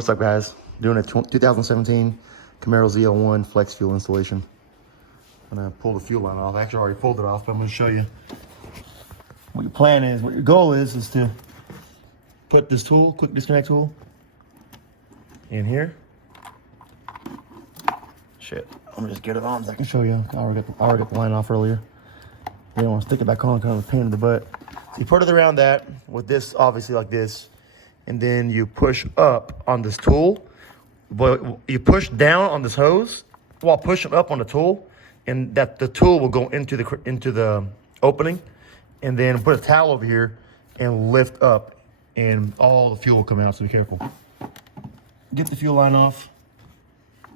What's up, guys? Doing a 2017 Camaro ZL1 flex fuel installation. I'm gonna pull the fuel line off. Actually, I already pulled it off, but I'm gonna show you what your plan is. What your goal is to put this tool, quick disconnect tool, in here. Shit, I'm gonna just get it on so I can show you. I already got the line off earlier. You don't want to stick it back on, kind of a pain in the butt. So you put it around that with this, obviously like this, and then you push up on this tool, but you push down on this hose while pushing up on the tool, and that the tool will go into the opening, and then put a towel over here and lift up, and all the fuel will come out. So be careful. Get the fuel line off.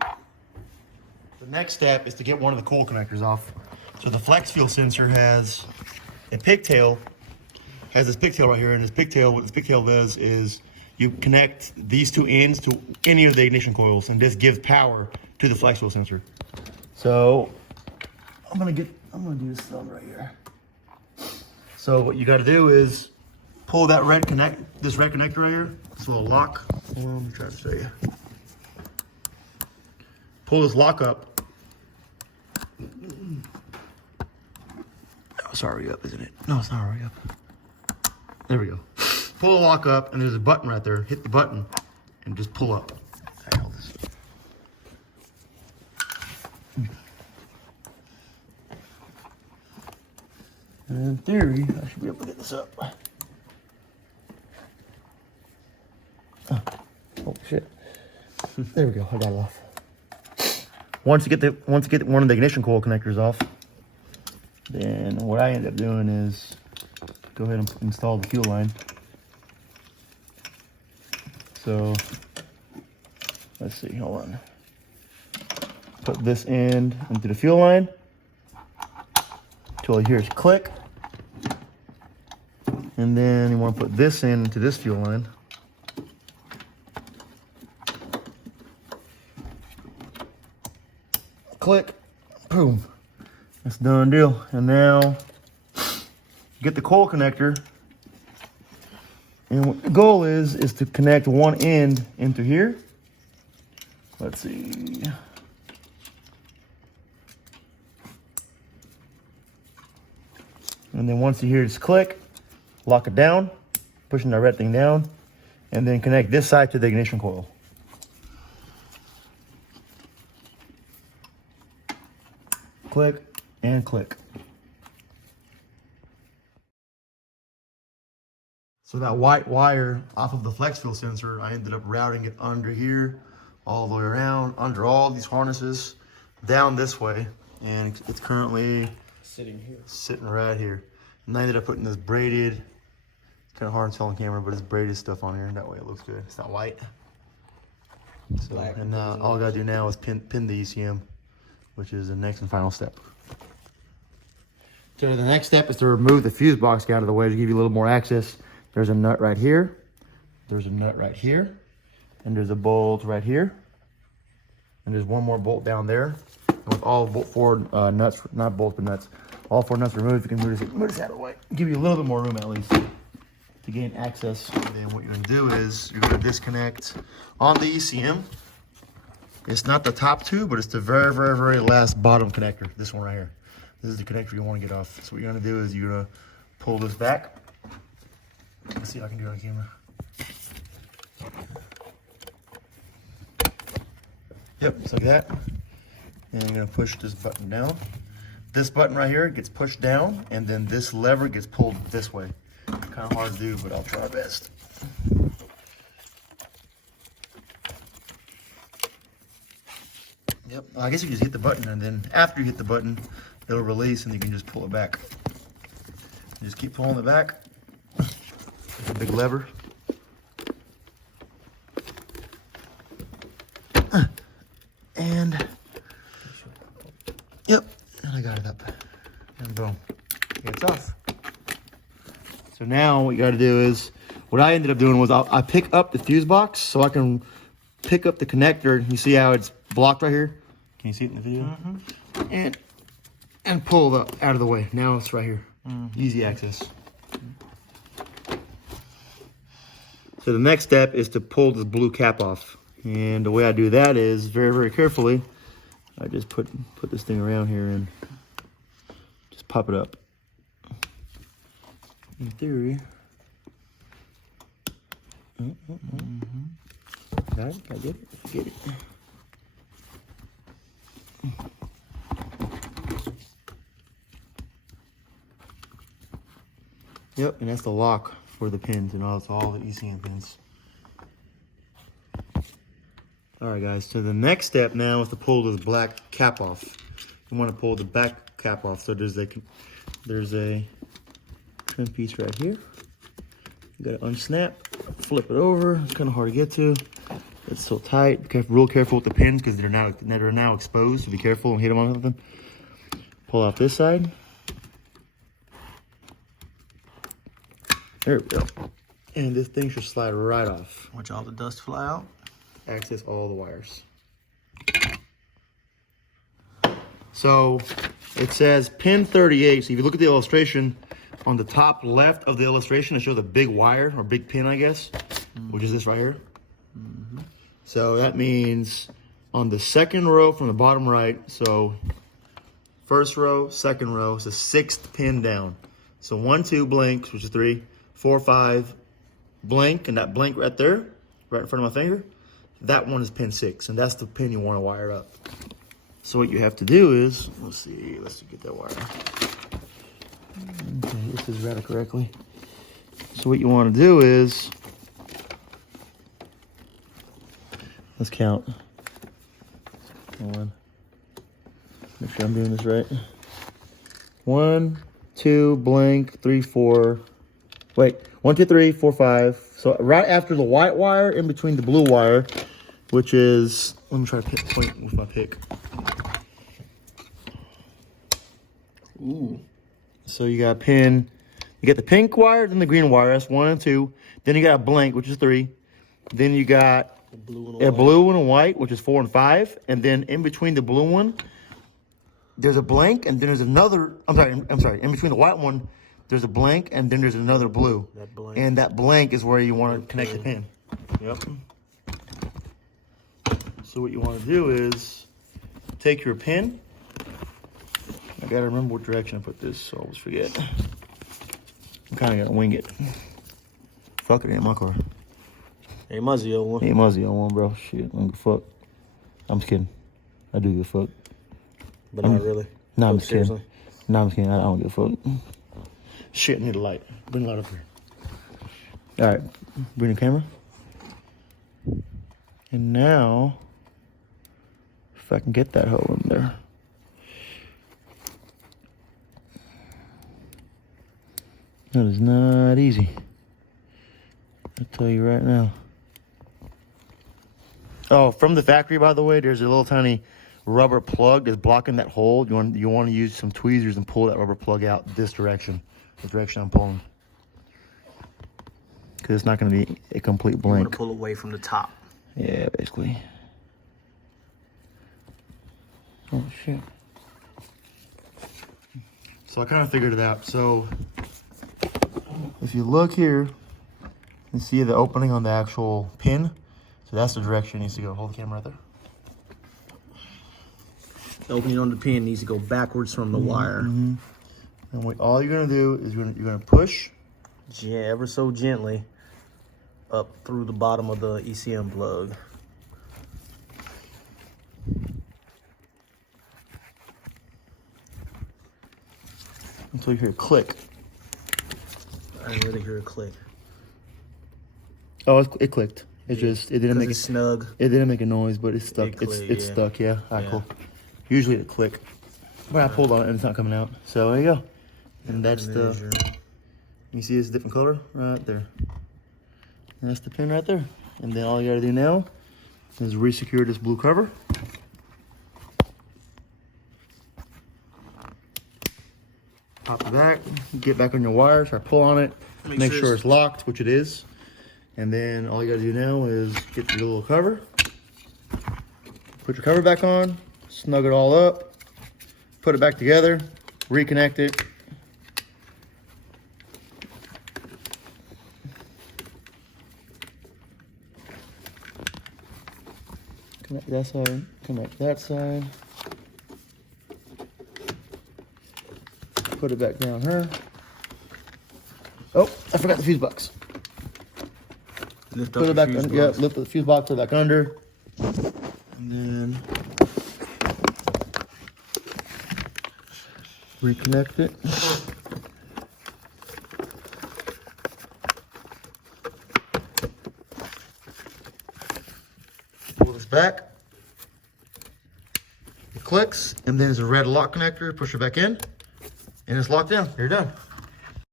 The next step is to get one of the coil connectors off. So the flex fuel sensor has a pigtail, has this pigtail right here, and this pigtail, what this pigtail does is you connect these two ends to any of the ignition coils, and this gives power to the flex fuel sensor. So I'm gonna do this thumb right here. So what you got to do is pull that red connector right here, this little lock. Hold on, let me try to show you. Pull this lock up. Oh, it's already up, isn't it? No, it's not already up. There we go. Pull the lock up, and there's a button right there. Hit the button and just pull up. In theory, I should be able to get this up. Oh shit! There we go. I got it off. Once you get one of the ignition coil connectors off, then what I end up doing is go ahead and install the fuel line. So let's see. Hold on. Put this end into the fuel line until I hear it click. And then you want to put this into this fuel line. Click, boom. That's done deal. And now get the coil connector. And what the goal is to connect one end into here. Let's see. And then once you hear this click, lock it down, pushing the red thing down, and then connect this side to the ignition coil. Click and click. So that white wire off of the flex fuel sensor, I ended up routing it under here, all the way around, under all these harnesses, down this way, and it's currently sitting right here. And I ended up putting this braided, it's kind of hard to tell on camera, but it's braided stuff on here, and that way it looks good. It's not white. So, and all I gotta do now is pin the ECM, which is the next and final step. So the next step is to remove the fuse box out of the way to give you a little more access. There's a nut right here. There's a nut right here. And there's a bolt right here. And there's one more bolt down there. And with all four nuts, not bolts, but nuts, all four nuts removed, you can move this out of the way. Give you a little bit more room at least to gain access. And then what you're gonna do is you're gonna disconnect on the ECM. It's not the top two, but it's the very, very, very last bottom connector. This one right here. This is the connector you want to get off. So what you're gonna do is you're gonna pull this back. Let's see if I can do it on camera. Yep, just like that. And you're gonna push this button down. This button right here gets pushed down, and then this lever gets pulled this way. Kind of hard to do, but I'll try my best. Yep, I guess you can just hit the button, and then after you hit the button, it'll release, and you can just pull it back. You just keep pulling it back. It's a big lever. And, yep, and I got it up. And boom, it's off. So now what you gotta do is, what I ended up doing was I pick up the fuse box so I can pick up the connector. You see how it's blocked right here? Can you see it in the video? Mm-hmm. And pull it out of the way. Now it's right here. Mm-hmm. Easy access. So the next step is to pull this blue cap off. And the way I do that is very, very carefully. I just put this thing around here and just pop it up. In theory. Got it? I get it? Get it. Yep, and that's the lock for the pins, and all the ECM pins. All right, guys, so the next step now is to pull this black cap off. You want to pull the back cap off. So there's a trim piece right here. You got to unsnap, flip it over. It's kind of hard to get to. It's so tight. Be real careful with the pins because they're now exposed. So be careful and hit them on something. Pull out this side. There we go. And this thing should slide right off. Watch all the dust fly out. Access all the wires. So it says pin 38. So if you look at the illustration, on the top left of the illustration, it shows a big wire or big pin, I guess, which is this right here. So that means on the second row from the bottom right, so first row, second row, it's the 6th pin down. So 1, 2 blanks, which is 3, 4, 5 blank, and that blank right there, right in front of my finger, that one is pin 6, and that's the pin you want to wire up. So what you have to do is, let's get that wire. Okay, this is routed correctly. So what you want to do is, let's count. Hold on. Make sure I'm doing this right. 1, 2, blank, 3, 4. Wait, 1, 2, 3, 4, 5. So right after the white wire, in between the blue wire, which is, let me try to point with my pick. Ooh. So you got a pin, you got the pink wire, then the green wire, that's 1 and 2. Then you got a blank, which is 3. Then you got a blue and a white, which is 4 and 5. And then in between the blue one, there's a blank, and then there's another, I'm sorry, in between the white one, there's a blank, and then there's another blue. That blank. And that blank is where you want to connect the pin. Yep. So what you want to do is take your pin. I gotta remember what direction I put this, so I always forget. I'm kind of gonna wing it. Fuck it, ain't my car. Ain't my ZL1. Ain't my ZL1, bro. Shit, I don't give a fuck. I'm just kidding. I do give a fuck. But not really. No, I'm just kidding. No, I'm just kidding. I don't give a fuck. Shit, I need a light. Bring the light up here. All right, bring the camera. And now, if I can get that hole in there. That is not easy. I'll tell you right now. Oh, from the factory, by the way, there's a little tiny rubber plug that's blocking that hole. You want to use some tweezers and pull that rubber plug out this direction, the direction I'm pulling. Because it's not going to be a complete blank. You want to pull away from the top. Yeah, basically. Oh, shit. So I kind of figured it out. So if you look here, you see the opening on the actual pin. So that's the direction it needs to go. Hold the camera right there. The opening on the pin needs to go backwards from the wire. And all you're going to do is you're going to push. Yeah, ever so gently up through the bottom of the ECM plug. Until you hear a click. I didn't really hear a click. Oh, it clicked. It didn't make it snug. It didn't make a noise, but it's stuck. It's yeah. stuck. Yeah, all right, cool. Usually it click. But I pulled on it and it's not coming out. So there you go. And that's you see it's a different color right there. And that's the pin right there. And then all you gotta do now is re-secure this blue cover. Pop it back, get back on your wire, try to pull on it, make sure it's locked, which it is. And then all you gotta do now is get your little cover, put your cover back on, snug it all up, put it back together, reconnect it. Connect that side, connect that side. Put it back down here. Oh, I forgot the fuse box. Lift Put up it the back fuse under, yeah, box. lift the fuse box, put it back under. And then reconnect it. Pull this back. It clicks, and then there's a red lock connector. Push it back in, and it's locked in. You're done.